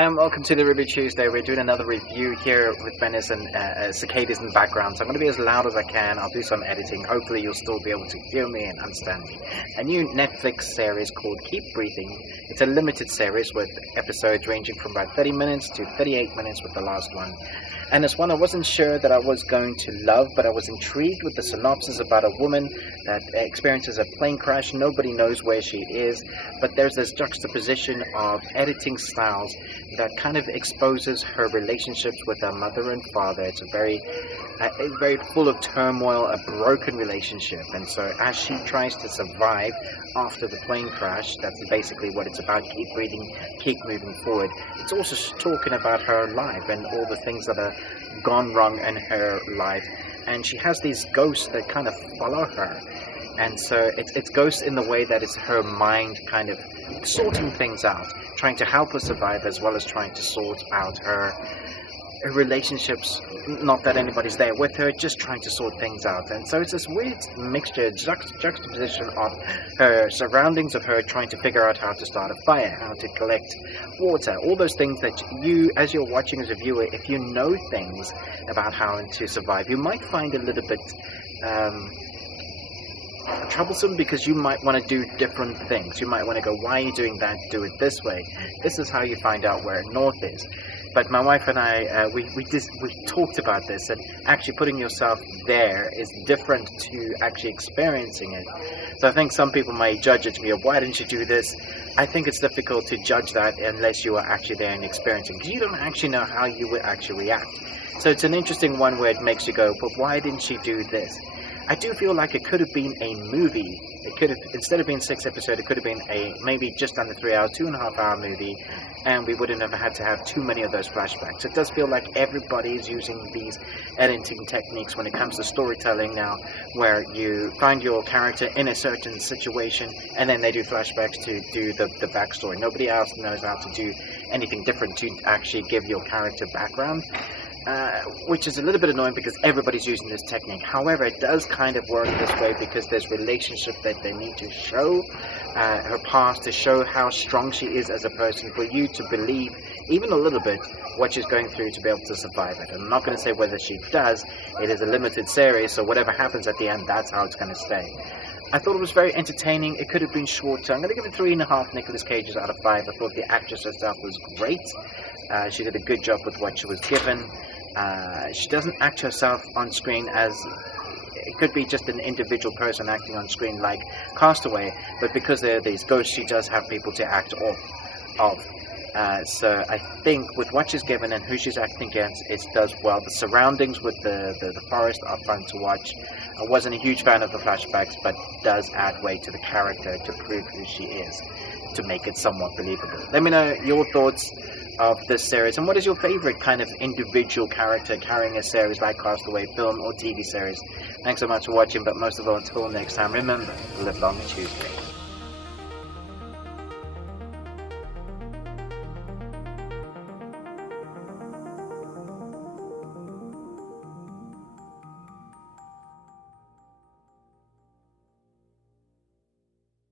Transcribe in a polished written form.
Welcome to the Ruby Tuesday. We're doing another review here with Venice and cicadas in the background. So I'm going to be as loud as I can. I'll do some editing. Hopefully you'll still be able to hear me and understand me. A new Netflix series called Keep Breathing. It's a limited series with episodes ranging from about 30 minutes to 38 minutes with the last one. And it's one I wasn't sure that I was going to love, but I was intrigued with the synopsis about a woman that experiences a plane crash. Nobody knows where she is, but there's this juxtaposition of editing styles that kind of exposes her relationships with her mother and father. It's very full of turmoil, a broken relationship. And so as she tries to survive after the plane crash, that's basically what it's about. Keep breathing, keep moving forward. It's also talking about her life and all the things that are gone wrong in her life. And she has these ghosts that kind of follow her. And so it's ghosts in the way that it's her mind kind of sorting things out, trying to help her survive as well as trying to sort out her relationships. Not that anybody's there with her, just trying to sort things out. And so it's this weird mixture, juxtaposition of her surroundings, of her trying to figure out how to start a fire, how to collect water, all those things that you, as you're watching as a viewer, if you know things about how to survive, you might find a little bit troublesome, because you might want to do different things. You might want to go, why are you doing that? Do it this way. This is how you find out where north is. But my wife and I, we talked about this, and actually putting yourself there is different to actually experiencing it. So I think some people might judge it to be, why didn't you do this? I think it's difficult to judge that unless you are actually there and experiencing, because you don't actually know how you would actually react. So it's an interesting one where it makes you go, but why didn't she do this? I do feel like it could have been a movie. It could have, instead of being 6 episodes, it could have been a maybe just under 3 hour, 2.5 hour movie, and we wouldn't have had to have too many of those flashbacks. It does feel like everybody is using these editing techniques when it comes to storytelling now, where you find your character in a certain situation, and then they do flashbacks to do the backstory. Nobody else knows how to do anything different to actually give your character background. Which is a little bit annoying because everybody's using this technique. However, it does kind of work this way because there's relationship that they need to show her past, to show how strong she is as a person, for you to believe even a little bit what she's going through to be able to survive it. I'm not going to say whether she does. It is a limited series, so whatever happens at the end, that's how it's going to stay. I thought it was very entertaining. It could have been shorter. I'm going to give it 3.5 Nicolas Cages out of 5. I thought the actress herself was great. She did a good job with what she was given. She doesn't act herself on screen as it could be just an individual person acting on screen like Castaway, but because there are these ghosts, she does have people to act off of. So I think with what she's given and who she's acting against, it does well. The surroundings with the forest are fun to watch. I wasn't a huge fan of the flashbacks, but does add weight to the character to prove who she is, to make it somewhat believable. Let me know your thoughts of this series, and what is your favorite kind of individual character carrying a series like Castaway, film or TV series. Thanks so much for watching, but most of all, until next time, remember, live long and choose great.